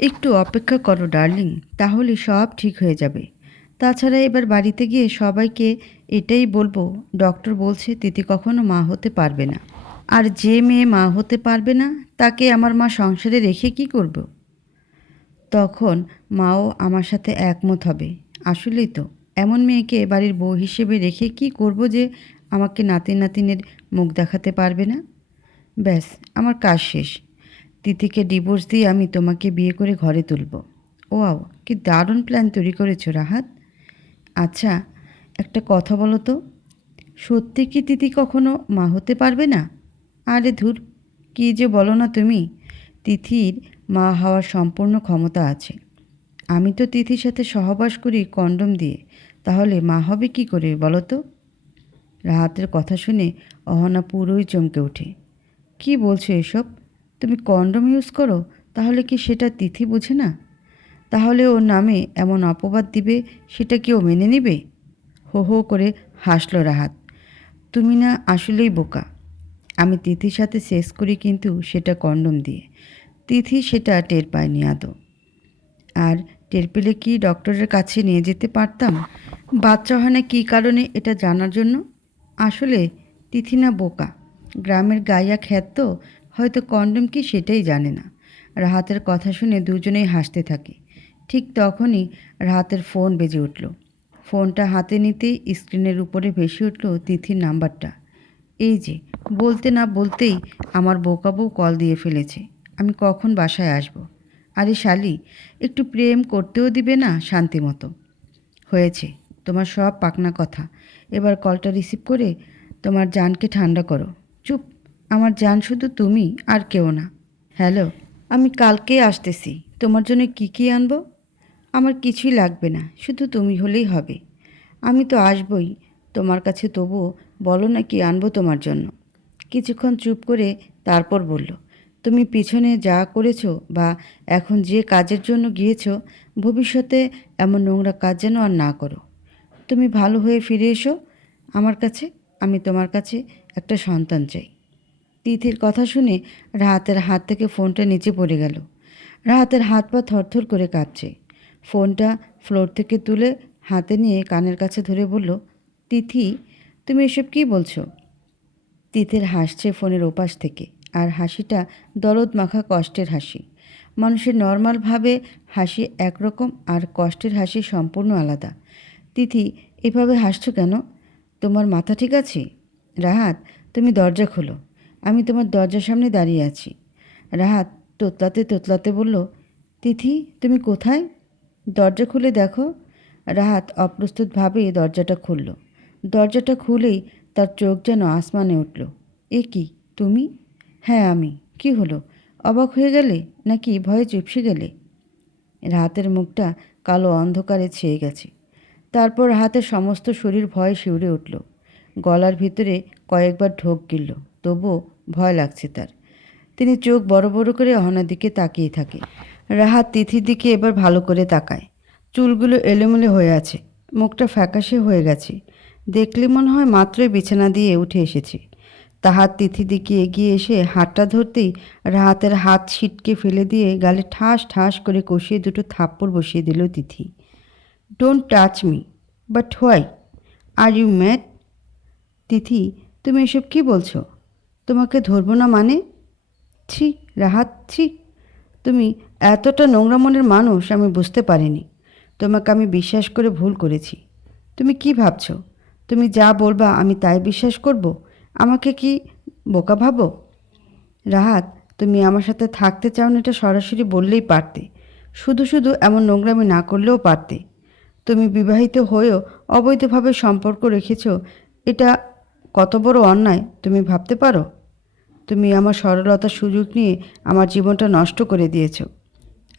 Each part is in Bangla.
একটু অপেক্ষা করো, ডার্লিং, তাহলে সব ঠিক হয়ে যাবে। তাছাড়া এবার বাড়িতে গিয়ে সবাইকে এটাই বলব, ডক্টর বলছে তিথি কখনো মা হতে পারবে না। আর যে মেয়ে মা হতে পারবে না, তাকে আমার মা সংসারে রেখে কি করব। তখন মাও আমার সাথে একমত হবে। আসলেই তো, এমন মেয়েকে বাড়ির বউ হিসেবে রেখে কি করব যে আমাকে নাতি নাতিনের মুখ দেখাতে পারবে না? ব্যাস, আমার কাজ শেষ। তিথিকে ডিভোর্স দিয়ে আমি তোমাকে বিয়ে করে ঘরে তুলব। ও আও কি দারুণ প্ল্যান তৈরি করেছ রাহাত। আচ্ছা একটা কথা বলো তো, সত্যি কি তিথি কখনো মা হতে পারবে না? আরে ধুর, কী যে বলো না তুমি, তিথির মা হওয়ার সম্পূর্ণ ক্ষমতা আছে। আমি তো তিথির সাথে সহবাস করি কন্ডম দিয়ে, তাহলে মা হবে কি করে বলো তো? রাহাতের কথা শুনে অহনা পুরোই চমকে ওঠে। কি বলছো এসব? তুমি কন্ডম ইউজ করো, তাহলে কি সেটা তিথি বোঝে না? তাহলে ওর নামে এমন অপবাদ দিবে, সেটা কি ও মেনে নেবে? হো হো করে হাসল রাহাত। তুমি না আসলেই বোকা। আমি তিথির সাথে শেষ করি কিন্তু সেটা কন্ডম দিয়ে। তিথি সেটা টের পায়নি আদৌ। আর টের পেলে কি ডক্টরের কাছে নিয়ে যেতে পারতাম? বাচ্চা হয় না কী কারণে এটা জানার জন্য? আসলে তিথি না বোকা। গ্রামের গাইয়া খ্যাত তো হয়তো কন্ডম কি সেটাই জানে না। রাহাতের কথা শুনে দুজনেই হাসতে থাকে। ঠিক তখনই রাহাতের ফোন বেজে উঠল। ফোনটা হাতে নিতেই স্ক্রিনের উপরে ভেসে উঠল তিথির নাম্বারটা। এই যে, বলতে না বলতেই আমার বোকা বউ কল দিয়ে ফেলেছে। আমি কখন বাসায় আসব। আরে শালি, একটু প্রেম করতেও দিবে না শান্তি মতো। হয়েছে, তোমার সব পাকনা কথা। এবার কলটা রিসিভ করে তোমার জানকে ঠান্ডা করো। আমার জান শুধু তুমি আর কেউ না। হ্যালো, আমি কালকে আসতেছি। তোমার জন্য কি কি আনব? আমার কিছুই লাগবে না, শুধু তুমি হলেই হবে। আমি তো আসবই। তোমার কাছে তবুও বলো না কি আনব তোমার জন্য। কিছুক্ষণ চুপ করে তারপর বলল, তুমি পিছনে যা করেছ বা এখন যে কাজের জন্য গিয়েছ, ভবিষ্যতে এমন নোংরা কাজ যেন আর না করো। তুমি ভালো হয়ে ফিরে এসো। আমার কাছে, আমি তোমার কাছে একটা সন্তান চাই। তিথির কথা শুনে রাহাতের হাত থেকে ফোনটা নিচে পড়ে গেল। রাহাতের হাত পা থরথর করে কাঁপছে। ফোনটা ফ্লোর থেকে তুলে হাতে নিয়ে কানের কাছে ধরে বলল, তিথি, তুমি এসব কী বলছো? তিথির হাসছে ফোনের ওপাশ থেকে, আর হাসিটা দরদ মাখা কষ্টের হাসি। মানুষের নর্মালভাবে হাসি একরকম আর কষ্টের হাসি সম্পূর্ণ আলাদা। তিথি, এভাবে হাসছো কেন? তোমার মাথা ঠিক আছে? রাহাত, তুমি দরজা খোলো। আমি তোমার দরজার সামনে দাঁড়িয়ে আছি। রাহাত তোতলাতে তোতলাতে বলল, তিথি, তুমি কোথায়? দরজা খুলে দেখো। রাহাত অপ্রস্তুতভাবে দরজাটা খুলল। দরজাটা খুলেই তার চোখ যেন আসমানে উঠল। এ কি, তুমি? হ্যাঁ আমি। কি হলো? অবাক হয়ে গেলে নাকি ভয়ে চুপসে গেলে? রাহাতের মুখটা কালো অন্ধকারে ছেয়ে গেছে। তারপর হাতের সমস্ত শরীর ভয়ে শিউরে উঠল। গলার ভিতরে কয়েকবার ঢোক গিলল। তবুও ভয় লাগছে তার। তিনি চোখ বড় বড় করে অহনার দিকে তাকিয়ে থাকে। রাহাত তিথির দিকে এবার ভালো করে তাকায়। চুলগুলো এলোমেলো হয়ে আছে। মুখটা ফ্যাকাশে হয়ে গেছে। দেখলে মনে হয় মাত্রই বিছানা দিয়ে উঠে এসেছে। তাহার তিথি দিকে এগিয়ে এসে হাতটা ধরতেই রাহাতের হাত ছিটকে ফেলে দিয়ে গালে ঠাস ঠাস করে কষিয়ে দুটো থাপ্পড় বসিয়ে দিল Tithi. Don't touch me but why are you mad Tithi, তুমি এসব কি বলছো? তোমাকে ধরবো না মানে? ছি, রাহাত, ছি। তুমি এতটা নোংরা মনের মানুষ, আমি বুঝতে পারিনি। তোমাকে আমি বিশ্বাস করে ভুল করেছি। তুমি কি ভাবছ? তুমি যা বলবা, আমি তাই বিশ্বাস করব? আমাকে কি বোকা ভাবো? রাহাত, তুমি আমার সাথে থাকতে চাও না এটা সরাসরি বললেই পারতে। শুধু শুধু এমন নোংরামি না করলেও পারতে। তুমি বিবাহিত হয়েও অবৈধভাবে সম্পর্ক রেখেছ, এটা কত বড় অন্যায় তুমি ভাবতে পারো? তুমি আমার সরলতার সুযোগ নিয়ে আমার জীবনটা নষ্ট করে দিয়েছ।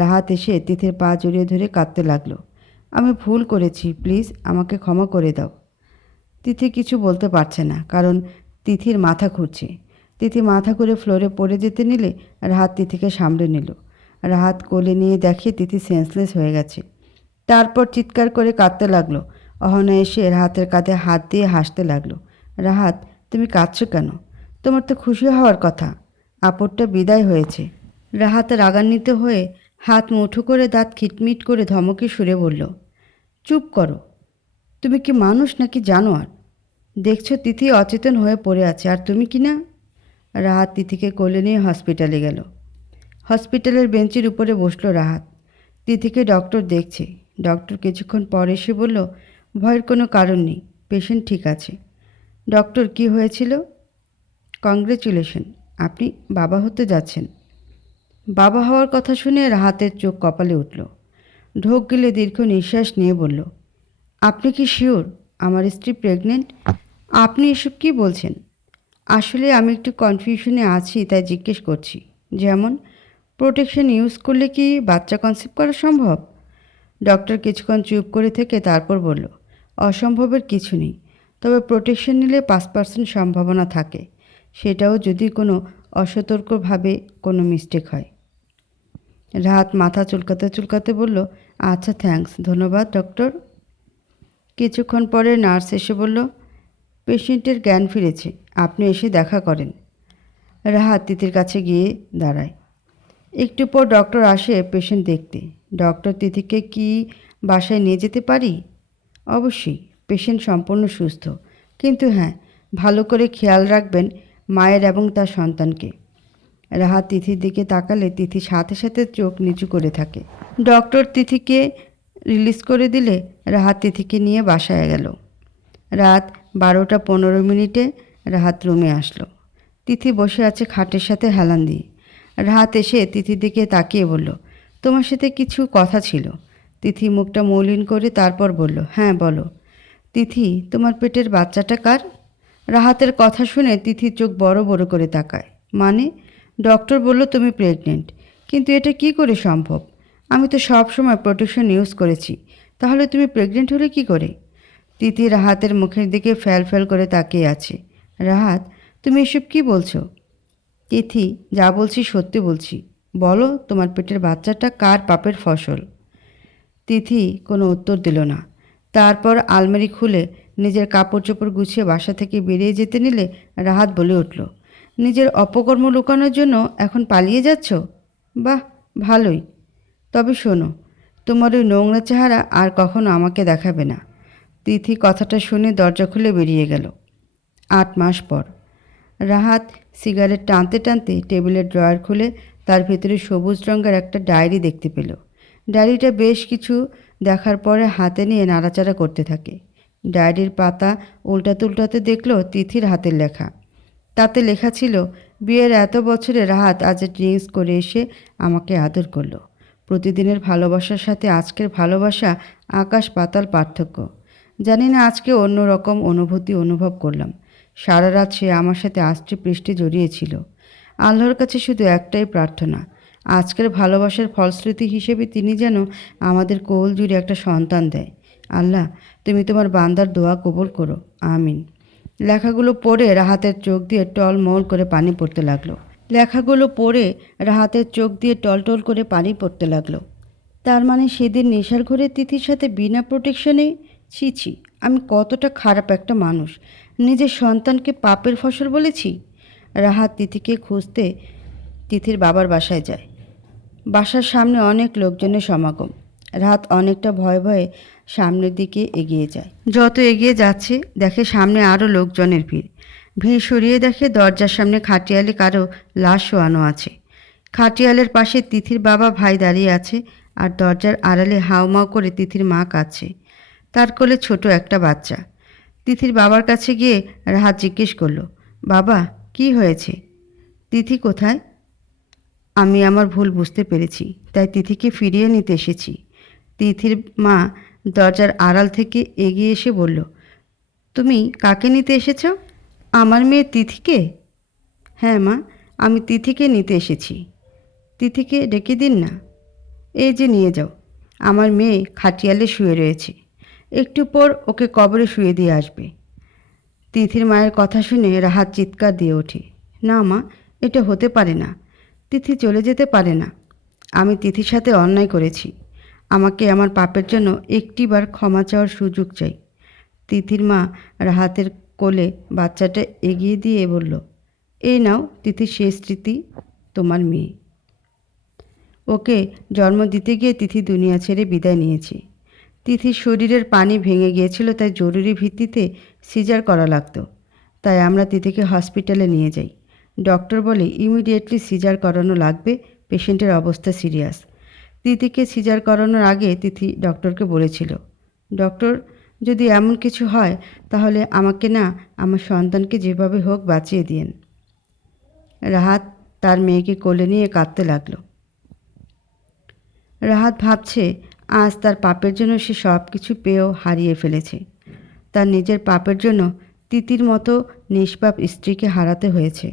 রাহাত এসে তিথির পা জড়িয়ে ধরে কাঁদতে লাগল। আমি ভুল করেছি, প্লিজ আমাকে ক্ষমা করে দাও। তিথি কিছু বলতে পারছে না, কারণ তিথির মাথা ঘুরছে। তিথি মাথা করে ফ্লোরে পড়ে যেতে নিলে রাহাত তিথিকে সামলে নিল। রাহাত কোলে নিয়ে দেখে তিথি সেন্সলেস হয়ে গেছে। তারপর চিৎকার করে কাঁদতে লাগল। অহনা এসে রাহাতের কাঁধে হাত দিয়ে হাসতে লাগল। রাহাত, তুমি কাঁদছো কেন? তোমার তো খুশি হওয়ার কথা। আপরটা বিদায় হয়েছে। রাহাত রাগান্বিত হয়ে হাত মুঠো করে দাঁত খিটমিট করে ধমকে সুরে বলল, চুপ করো। তুমি কি মানুষ নাকি জানোয়ার? দেখছ তিথি অচেতন হয়ে পড়ে আছে, আর তুমি কি না? রাহাত তিথিকে কোলে নিয়ে হসপিটালে গেল। হসপিটালের বেঞ্চের উপরে বসল রাহাত। তিথিকে ডক্টর দেখছে। ডক্টর কিছুক্ষণ পর এসে বলল, ভয়ের কোনো কারণ নেই, পেশেন্ট ঠিক আছে। ডক্টর, কি হয়েছিল? কংগ্রেচুলেশন আপনি বাবা হতে যাচ্ছেন। বাবা হওয়ার কথা শুনে রাহাতের চোখ কপালে উঠল। ঢোক গেলে দীর্ঘ নিঃশ্বাস নিয়ে বলল, আপনি কি শিওর আমার স্ত্রী প্রেগনেন্ট আপনি এসব কি বলছেন? আসলে আমি একটু কনফিউশনে আছি, তাই জিজ্ঞেস করছি। যেমন প্রোটেকশন ইউজ করলে কি বাচ্চা কনসেপ্ট করা সম্ভব? ডক্টর কিছুক্ষণ চুপ করে থেকে তারপর বলল, অসম্ভবের কিছু নেই। তবে প্রোটেকশন নিলে পাঁচ পার্সেন্ট সম্ভাবনা থাকে। সেটাও যদি কোনো অসতর্কভাবে কোনো মিস্টেক হয়। রাত মাথা চুলকাতে চুলকাতে বলল আচ্ছা থ্যাঙ্কস ধন্যবাদ ডক্টর কিছুক্ষণ পরে নার্স এসে বলল পেশেন্টের জ্ঞান ফিরেছে, আপনি এসে দেখা করেন। রাহাত তিতির কাছে গিয়ে দাঁড়ায়। একটু পর ডক্টর আসে পেশেন্ট দেখতে। ডক্টর তিথিকে কি, বাসায় নিয়ে যেতে পারি? অবশ্যই পেশেন্ট সম্পূর্ণ সুস্থ। কিন্তু হ্যাঁ ভালো করে খেয়াল রাখবেন মায়ের এবং তার সন্তানকে। রাহাত তিথির দিকে তাকালে তিথি সাথে সাথে চোখ নিচু করে থাকে। ডক্টর তিথিকে রিলিজ করে দিলে রাহাত তিথিকে নিয়ে বাসায় গেল। রাত বারোটা পনেরো মিনিটে রাহাত রুমে আসলো। তিথি বসে আছে খাটের সাথে হেলান দিয়ে। রাহাত এসে তিথির দিকে তাকিয়ে বলল, তোমার সাথে কিছু কথা ছিল। তিথি মুখটা মৌলিন করে তারপর বলল হ্যাঁ বলো। তিথি, তোমার পেটের বাচ্চাটা কার? রাহাতের কথা শুনে তিথির চোখ বড় বড় করে তাকায়। মানে? ডক্টর বলল তুমি প্রেগনেন্ট। কিন্তু এটা কি করে সম্ভব? আমি তো সব সময় প্রোটেকশন ইউজ করেছি। তাহলে তুমি প্রেগনেন্ট হলে কি করে? তিথি রাহাতের মুখের দিকে ফ্যাল ফ্যাল করে তাকিয়ে আছে। রাহাত, তুমি এসব কি বলছো? তিথি, যা বলছি সত্যি বলছি। বলো, তোমার পেটের বাচ্চাটা কার পাপের ফসল? তিথি কোনো উত্তর দিল না। তারপর আলমারি খুলে নিজের কাপড় চোপড় গুছিয়ে বাসা থেকে বেরিয়ে যেতে নিলে রাহাত বলে উঠল, নিজের অপকর্ম লুকানোর জন্য এখন পালিয়ে যাচ্ছ? বাহ, ভালোই। তবে শোনো, তোমার ওই নোংরা চেহারা আর কখনো আমাকে দেখাবে না। তিথি কথাটা শুনে দরজা খুলে বেরিয়ে গেল। আট মাস পর, রাহাত সিগারেট টানতে টানতে টেবিলের ড্রয়ার খুলে তার ভেতরে সবুজ রঙের একটা ডায়েরি দেখতে পেল। ডায়েরিটা বেশ কিছু দেখার পরে হাতে নিয়ে নাড়াচাড়া করতে থাকে। ডায়েরির পাতা উল্টাতে উল্টাতে দেখল তিথির হাতের লেখা। তাতে লেখা ছিল, বিয়ের এত বছরে রাহাত আজ ড্রিঙ্কস করে এসে আমাকে আদর করল। প্রতিদিনের ভালোবাসার সাথে আজকের ভালোবাসা আকাশ পাতাল পার্থক্য। জানি না আজকে অন্য রকম অনুভূতি অনুভব করলাম। সারা রাত সে আমার সাথে আষ্টে পৃষ্ঠে জড়িয়েছিল আল্লাহর কাছে শুধু একটাই প্রার্থনা, আজকের ভালোবাসার ফলশ্রুতি হিসেবে তিনি যেন আমাদের কোল জুড়ে একটা সন্তান দেয়। আল্লাহ, তুমি তোমার বান্দার দোয়া কবুল করো। আমিন। লেখাগুলো পড়ে রাহাতের চোখ দিয়ে টলমল করে পানি পড়তে লাগল। লেখাগুলো পড়ে রাহাতের চোখ দিয়ে টলটল করে পানি পড়তে লাগল। তার মানে সেদিন নেশার ঘরে তিথির সাথে বিনা প্রোটেকশনে, ছি ছি, আমি কতটা খারাপ একটা মানুষ। নিজের সন্তানকে পাপের ফসল বলেছি? রাহাত তিথিকে খুঁজতে তিথির বাবার বাসায় যায়। বাসার সামনে অনেক লোকজনের সমাগম। রাত অনেকটা ভয়ে ভয়ে সামনের দিকে এগিয়ে যায়। যত এগিয়ে যাচ্ছে, দেখে সামনে আরও লোকজনের ভিড়। ভিড় সরিয়ে দেখে দরজার সামনে খাটিয়ালে কারও লাশ শোয়ানো আছে। খাটিয়ালের পাশে তিথির বাবা ভাই দাঁড়িয়ে আছে আর দরজার আড়ালে হাউমাউ করে তিথির মা কাছে তার কোলে ছোট একটা বাচ্চা। তিথির বাবার কাছে গিয়ে রাহাত জিজ্ঞেস করল, বাবা, কি হয়েছে? তিথি কোথায়? আমি আমার ভুল বুঝতে পেরেছি, তাই তিথিকে ফিরিয়ে নিতে এসেছি। তিথির মা দরজার আড়াল থেকে এগিয়ে এসে বলল, তুমি কাকে নিতে এসেছ? আমার মেয়ে তিথিকে? হ্যাঁ মা, আমি তিথিকে নিতে এসেছি। তিথিকে ডেকে দিন না। এই যে নিয়ে যাও। আমার মেয়ে খাটিয়ালে শুয়ে রয়েছে। একটু পর ওকে কবরে শুয়ে দিয়ে আসবে। তিথির মায়ের কথা শুনে রাহাত চিৎকার দিয়ে ওঠে, না মা, এটা হতে পারে না। তিথি চলে যেতে পারে না। আমি তিথির সাথে অন্যায় করেছি। আমাকে আমার পাপের জন্য একটিবার ক্ষমা চাওয়ার সুযোগ চাই। তিথির মা রাহাতের কোলে বাচ্চাটা এগিয়ে দিয়ে বলল এই নাও তিথির শেষ স্মৃতি, তোমার মেয়ে। ওকে জন্ম দিতে গিয়ে তিথি দুনিয়া ছেড়ে বিদায় নিয়েছে। তিথির শরীরের পানি ভেঙে গিয়েছিল, তাই জরুরি ভিত্তিতে সিজার করা লাগতো। তাই আমরা তিথিকে হসপিটালে নিয়ে যাই। ডক্টর বলে, ইমিডিয়েটলি সিজার করানো লাগবে, পেশেন্টের অবস্থা সিরিয়াস। তিথিকে সিজার করানোর আগে তিথি ডক্টরকে বলেছিল, ডক্টর, যদি এমন কিছু হয়, তাহলে আমাকে না আমার সন্তানকে যেভাবে হোক বাঁচিয়ে দিয়েন রাহাত তার মেয়েকে কোলে নিয়ে কাঁদতে লাগল। রাহাত ভাবছে, আজ তার পাপের জন্য সে সব কিছু পেয়েও হারিয়ে ফেলেছে। তার নিজের পাপের জন্য তিতির মতো নিষ্পাপ স্ত্রীকে হারাতে হয়েছে।